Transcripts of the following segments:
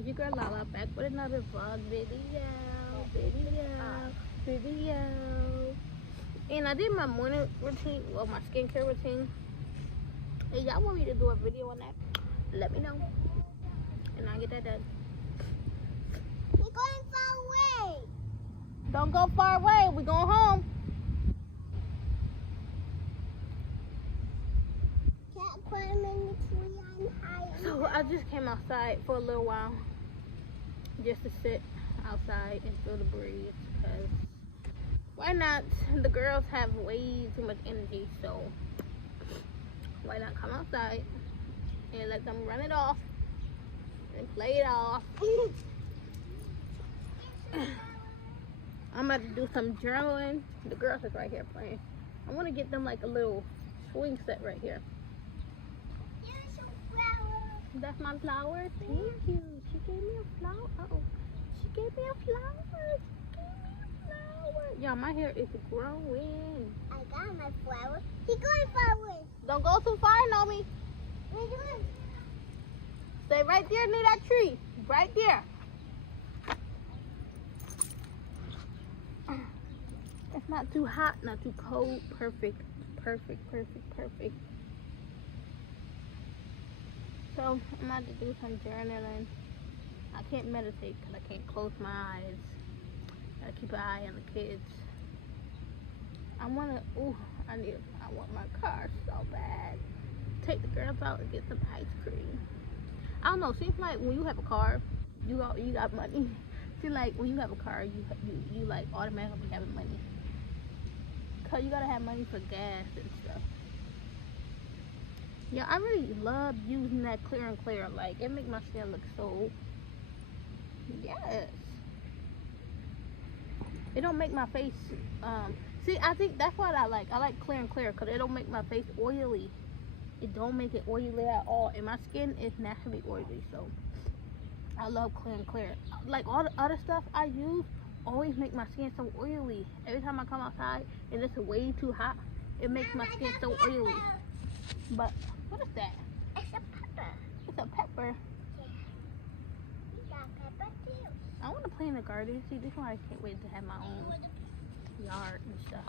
It's your girl Lala back with another vlog video. And I did my morning routine, well, my skincare routine. If y'all want me to do a video on that, let me know, and I'll get that done. We're going far away. Don't go far away. We going home. Can't put him in the tree on high. So I just came outside for a little while, just to sit outside and feel the breeze. Because why not? The girls have way too much energy, so why not come outside and let them run it off and play it off. I'm about to do some journaling. The girls is right here playing. I want to get them like a little swing set right here. Here's a flower. That's my flower. Thank you. She gave me a flower. Uh-oh. She gave me a flower. Y'all, my hair is growing. I got my flower. He's going far away. Don't go too far, Nomi. We're doing. Stay right there near that tree. Right there. It's not too hot, not too cold. Perfect. So, I'm about to do some journaling. I can't meditate because I can't close my eyes. Gotta keep an eye on the kids. I want my car so bad. Take the girls out and get some ice cream. I don't know, seems like when you have a car, you got money. Seems like when you have a car, you like automatically having money. Cause you gotta have money for gas and stuff. Yeah, I really love using that clear and clear. Like, it makes my skin look so, yes. It don't make my face, see, I think that's what I like clear and clear, because it don't make my face oily. It don't make it oily at all, and my skin is naturally oily, so I love clear and clear. Like, all the other stuff I use always make my skin so oily. Every time I come outside and it's way too hot, it makes my skin so oily. But, what is that? It's a pepper. It's a pepper. Yeah. We got pepper too. I want to play in the garden. See, this one I can't wait to have my own yard and stuff.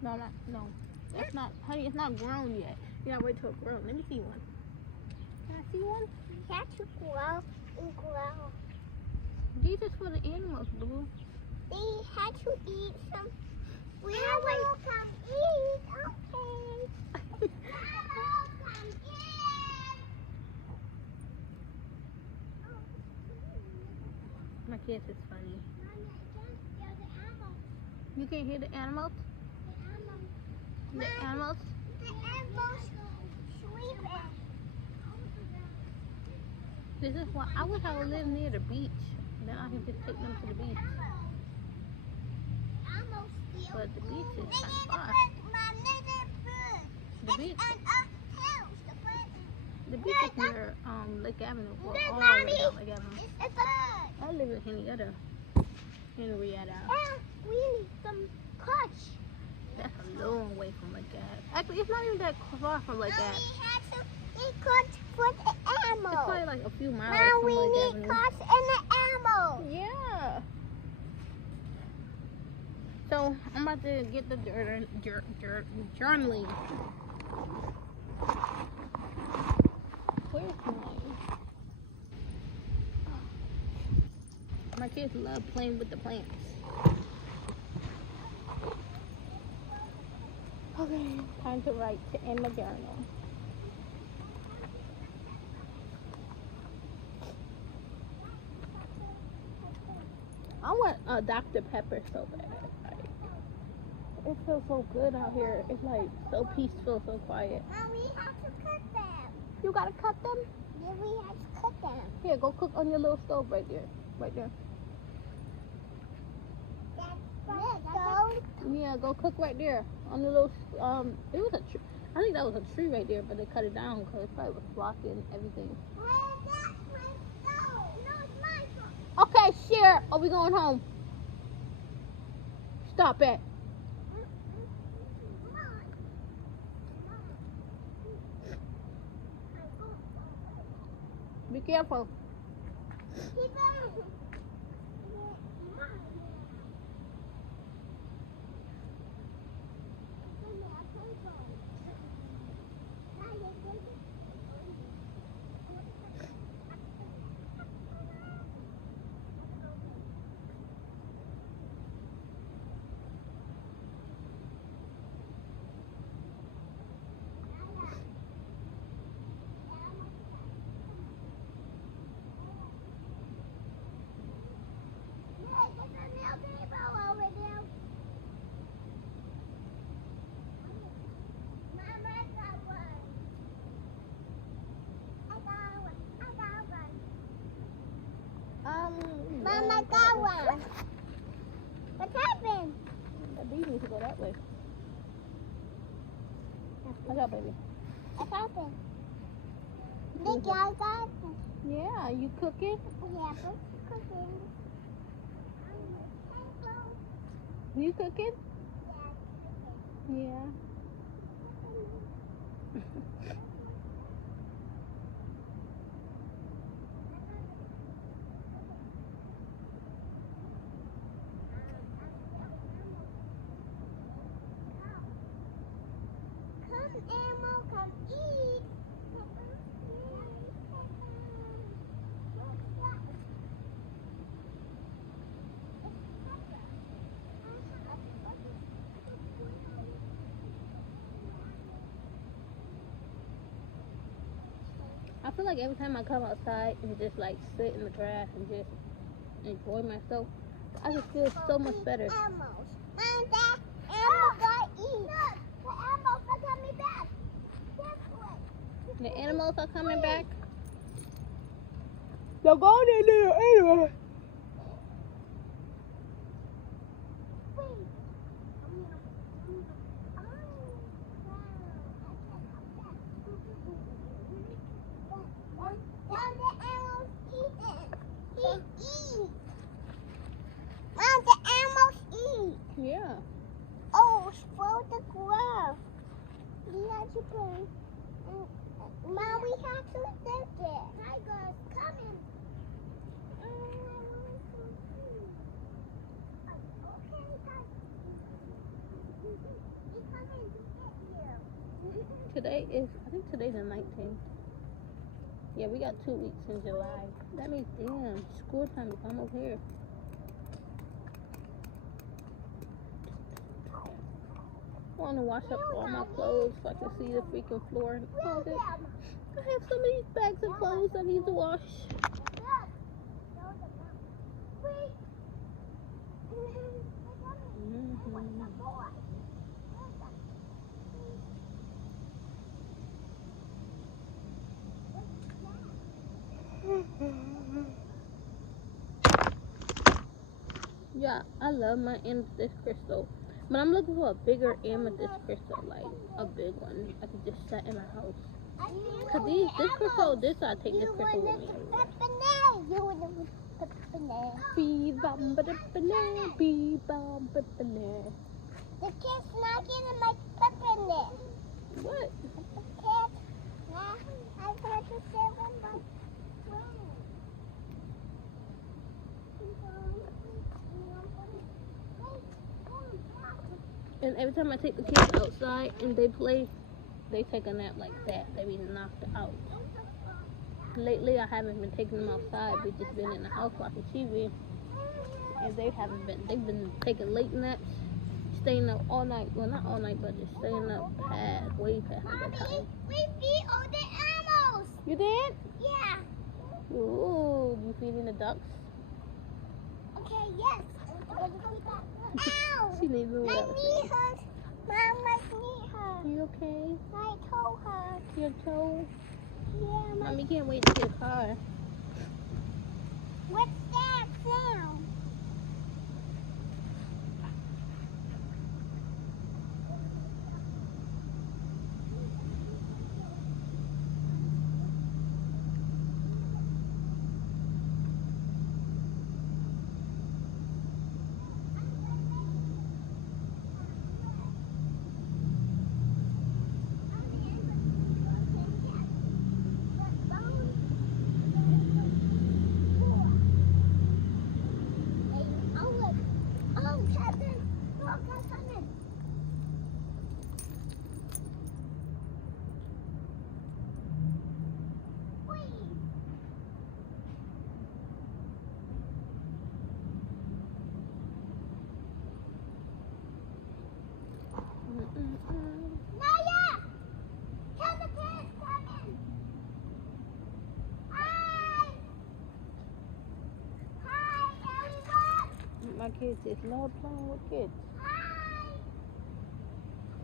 No. That's not, honey, it's not grown yet. You gotta wait till it's grown. Let me see one. Can I see one? We have to grow and grow. These is for the animals, boo. They had to eat some. We have to come eat. Okay. Come eat. My kids is funny. You can't hear the animals? The animals? The animals sleeping. This is why I wish I would live near the beach. Then I can just take them to the beach. But the beach is kind of far. The beach is near Lake Avenue. Or all the way down Lake Avenue. It's a bird. I live in Henrietta. Henrietta. And we need some clutch. That's a long way from Lake Ave. Actually, it's not even that far from Lake Now Ave. we have to eat clutch for the animals. It's probably like a few miles Now from we Lake need Avenue. clutch and the animals. Yeah. So I'm about to get the journaling. Where's mine? My kids love playing with the plants. Okay, time to write to end my journal. I want a Dr. Pepper so bad. It feels so good out here. It's like so peaceful, so quiet. Now we have to cut them. You gotta cut them? Yeah, we have to cut them. Here, go cook on your little stove right there. Right there. Yeah, go cook right there. On the little, it was a tree. I think that was a tree right there, but they cut it down because it probably was blocking everything. Okay, share. Are we going home? Stop it. Be careful. Mama got one. What happened? The bee needs to go that way. Watch out, baby. What happened? Nicky, I got it. Yeah, you cooking? Yeah, but cooking. You cooking? Yeah. Come, Elmo, come eat. I feel like every time I come outside and just like sit in the grass and just enjoy myself, I just feel so much better. Elmo's. Mom, Dad, Elmo got eat. Look, the Elmo's are coming back. This way. The animals are coming back. They're going in there anyway. Yeah. Oh, spoil the ground. We have to play. Mom, we have to take it. Tiger's coming. Okay, guys. He's coming to get you. Today is, I think today's the 19th. Yeah, we got 2 weeks in July. That means, damn, school time is almost here. I want to wash up all my clothes so I can see the freaking floor in the closet. I have so many bags of clothes I need to wash. Yeah, I love my amethyst crystal. But I'm looking for a bigger amethyst crystal, like a big one. I could just set in my house. Cause this crystal, I take this crystal with me everywhere. Bee bum ba da banana, bee bum ba banana. The kid's not gonna make peppermint. What? The kid, nah, I got to 7 months. And every time I take the kids outside and they play, they take a nap like that. They be knocked out. Lately, I haven't been taking them outside. We've just been in the house watching TV. And they haven't been. They've been taking late naps, staying up all night. Well, not all night, but just staying up way past bedtime. We feed all the animals. You did? Yeah. Ooh, you feeding the ducks? Okay, yes. Ow! She needs a My little. knee hurts. Mom, my knee hurts. You okay? My toe hurts. Your toe? Yeah, my... Mommy can't wait to get a car. What's that sound? Naya! Tell the kids coming! Hi! Hi, everyone! My kids is love playing with kids. Hi!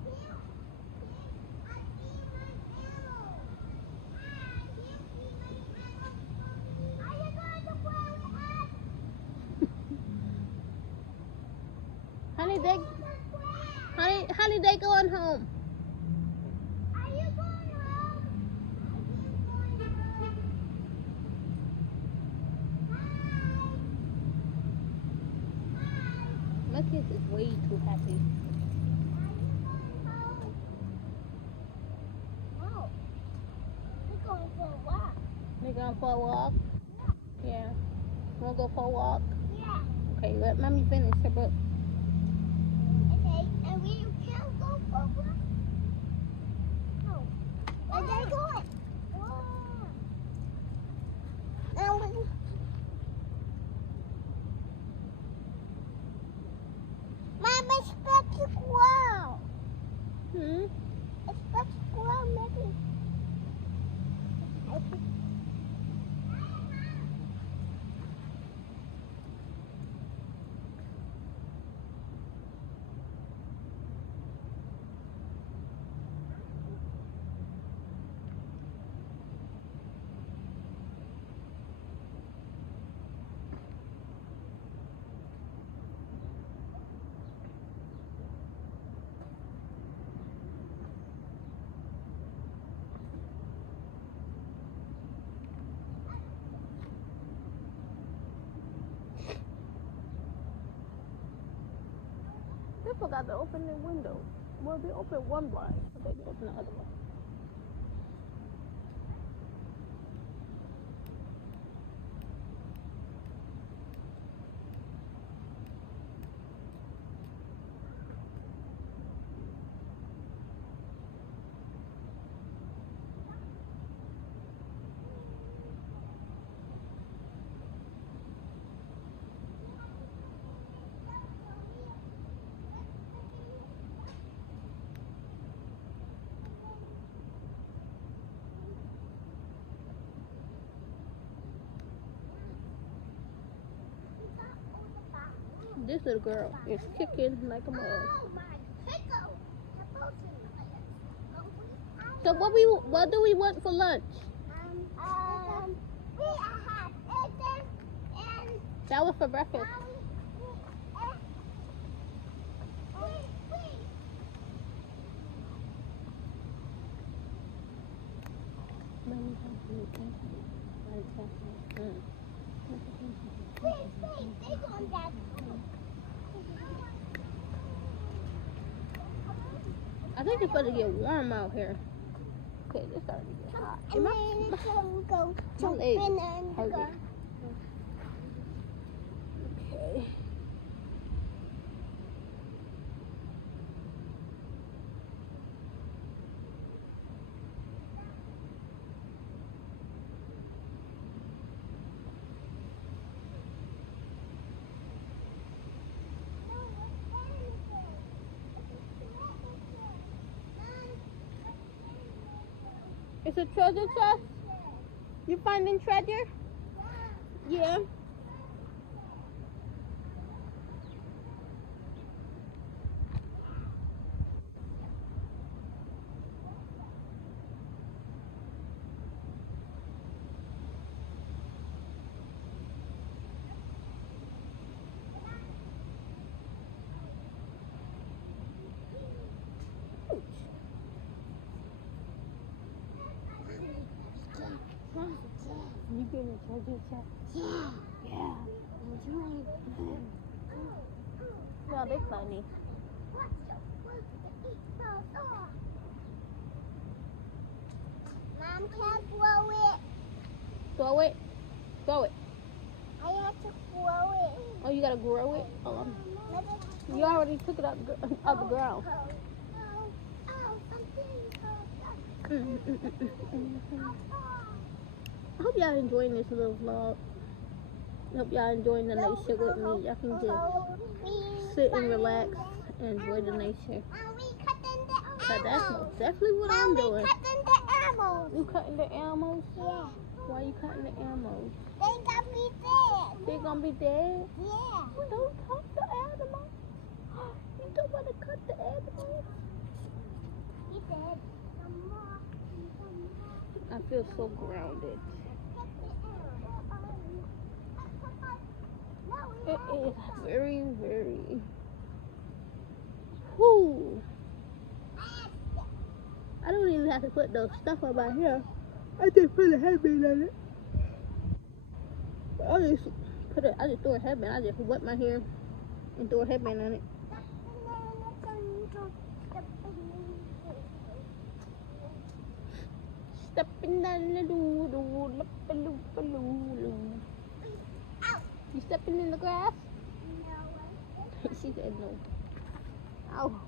Here, I see my arrow. Hi, here see my arrow. Are you going to play with us? Honey, Where? honey, they going home. Are you going home? Are you going home? Hi! Hi! My kids is way too happy. No. We're going for a walk. They going for a walk? Yeah. Wanna go for a walk? Yeah. Okay, let mommy finish her book. Okay. And we can't go for a walk? No. Where they going? Wow. Now we... Mom, expect to grow. Hmm? Expect to grow, maybe. They forgot to open the window. Well, they opened one blind, but they didn't open the other one. This little girl is kicking like a mug. Oh, my pickle. So what do we want for lunch? We have eggs and That was for breakfast. I think it's supposed to get warm out here. Okay, it's starting to get hot. And then it's going to go my leg jumping and hurting. go. Okay. It's a treasure chest? You finding treasure? Yeah. You getting a treasure chest? Yeah. Yeah. Enjoy. No, they're funny. Mom can't blow it. Throw it. Throw it. I have to blow it. Oh, you gotta grow it? You already took it out of the ground. I hope y'all enjoying this little vlog. I hope y'all enjoying the nature with me. Y'all can just sit and relax and enjoy the nature. Are we cutting 'Cause that's animals. most definitely what I'm Mommy, doing. cutting the animals. You cutting the animals? Yeah. Why you cutting the animals? They got me dead. They gonna be dead? Yeah. Don't cut the animals. You don't want to cut the animals? He dead. Some more. I feel so grounded. It is very, very. Whoo. I don't even have to put those stuff up out here. I just put a headband on it. I just throw a headband. I just wet my hair and throw a headband on it. Stepping down the doo. You stepping in the grass? She said no. Ow.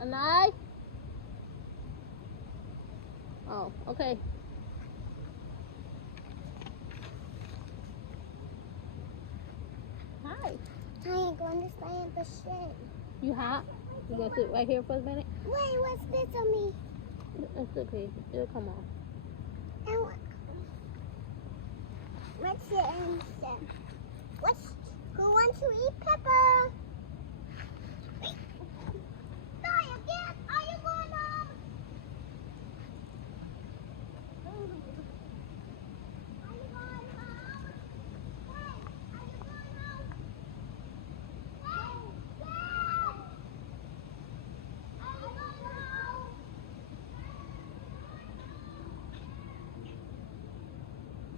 A knife? Oh, okay. Hi. I ain't going to stay in the shade. You hot? You gonna sit right here for a minute? Wait, what's this on me? It's okay. It'll come off. And what's it and who wants to eat pepper? Sorry, again. Are you going home? Are you going home? Hey, are you going home? Hey, Dad! Are you going home?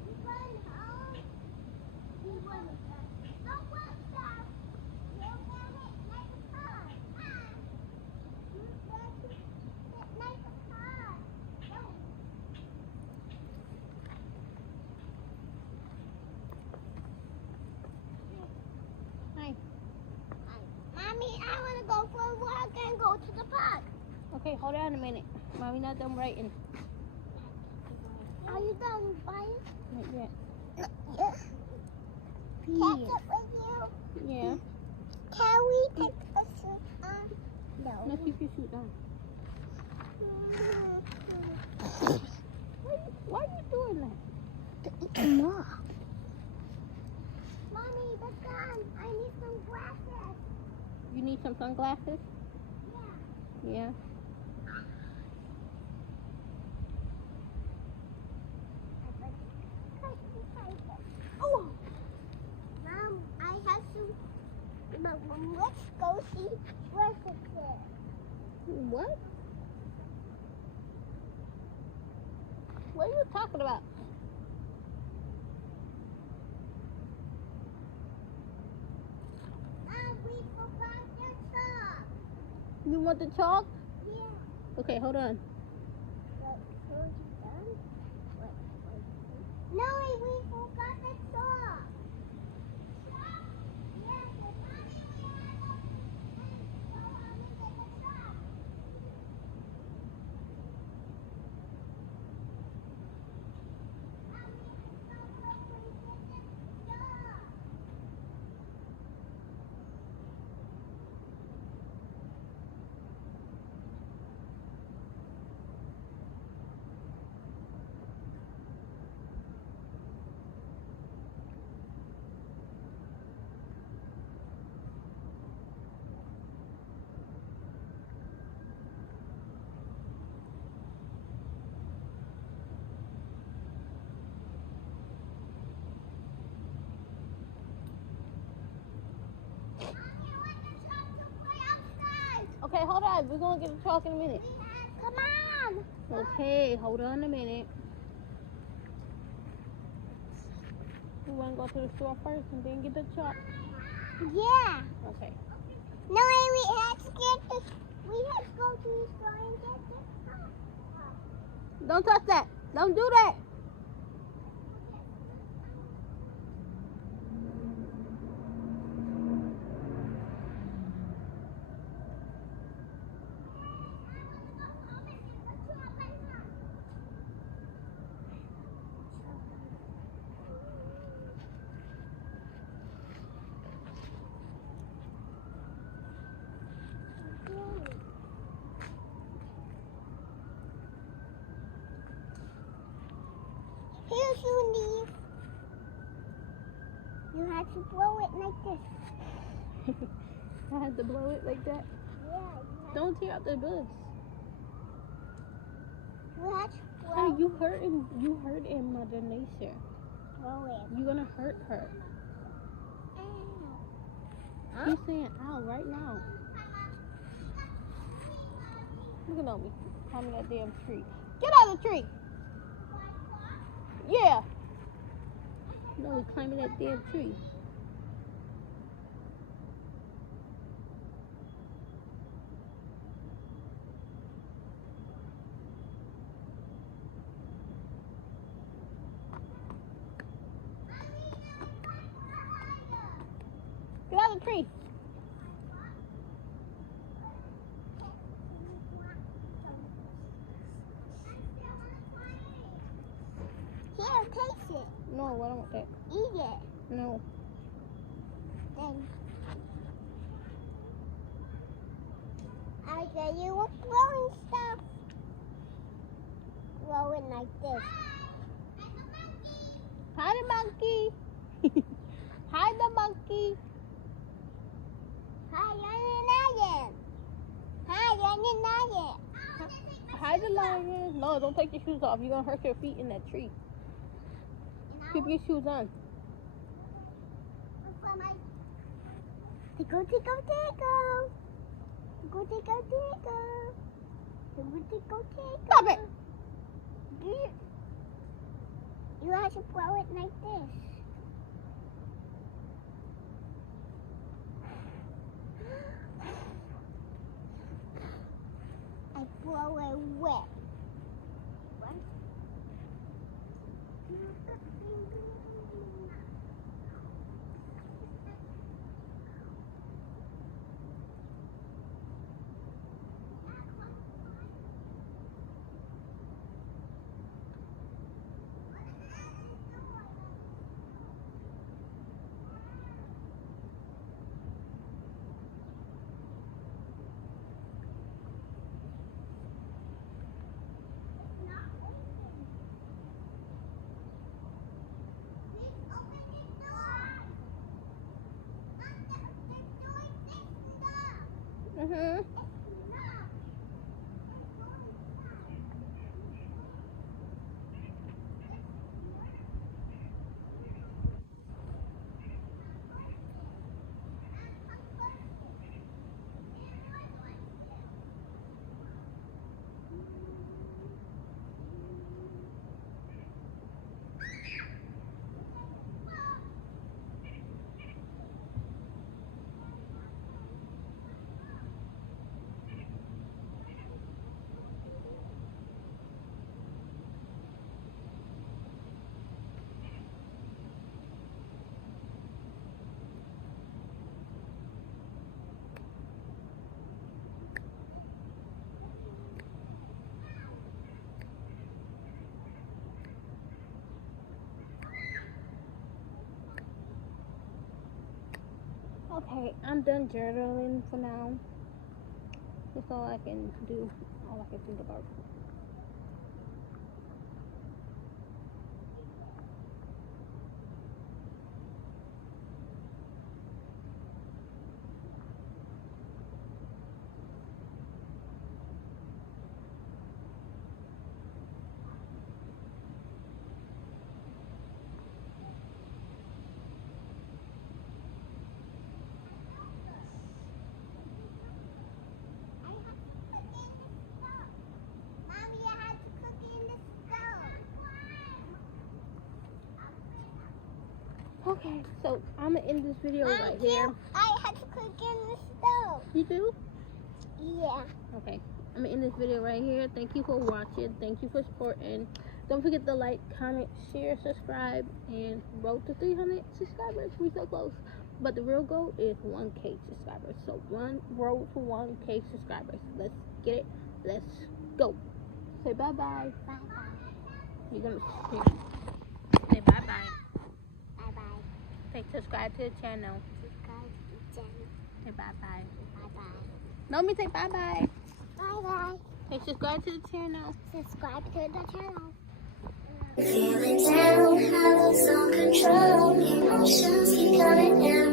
You going home? You going home? Don't work now. You'll get hit like a car. You get hit like a car. Don't. Hi. Mommy, I want to go for a walk and go to the park. Okay, hold on a minute. Mommy not done writing. Are you done buying? Not yet. Yeah. Catch up with you? Yeah. Can we take a shoot on? No, No. keep your shoes on. Why are you doing that? To eat them more. Mommy, the gun. I need some glasses. You need some sunglasses? Yeah. Yeah. Oh! Mom, I have some. Mom, let's go see where it is. What? What are you talking about? We forgot the chalk. You want the chalk? Yeah. Okay, hold on. No, we forgot the chalk. Yes, Mommy, we have a. So Mommy, get the chalk. Okay, hold on. We're gonna get the chalk in a minute. Come on. Mom. Okay, hold on a minute. We want to go to the store first and then get the chalk. Yeah. Okay. No, we have to get this. We have to go to the store and get this. Don't touch that. Don't do that. Here's your leaf. You have to blow it like this. I had to blow it like that. Yeah. Don't tear out the bush. You have to Hey, blow. you hurting Mother Nature. Blow it. You're gonna hurt her. She's saying ow right now. Look at me climbing that damn tree. Get out of the tree. Yeah. No, we climbing that damn tree. Get out of the tree. Here, taste it. No, I don't want that. Eat it. No. Then I get you a blowing stuff. Blow it like this. Hi, the monkey. Hi, the monkey. Hi, lion. Hi, lion. Hi, the lion. No, don't take your shoes off. You're gonna hurt your feet in that tree. Keep your shoes on. Tickle, tickle, tickle. Tickle, tickle, tickle. Tickle, tickle, tickle. Stop it. You have to blow it like this. I blow it wet. Mhm. Okay, I'm done journaling for now. That's all I can do. All I can think about. Mom, Okay, so I'm gonna end this video right here. I had to cook in the stove. You do? Yeah. Okay, I'm gonna end this video right here. Thank you for watching. Thank you for supporting. Don't forget to like, comment, share, subscribe, and road to 300 subscribers. We so close. But the real goal is 1K subscribers. So road to 1K subscribers. Let's get it. Let's go. Say bye bye. Bye bye. You're gonna say bye bye. Bye bye. Say subscribe to the channel. Subscribe to the channel. Say bye bye. Bye bye. No, me say bye bye. Bye bye. Say subscribe to the channel. Subscribe to the channel. Feeling down, I lose all control. Emotions keep coming down.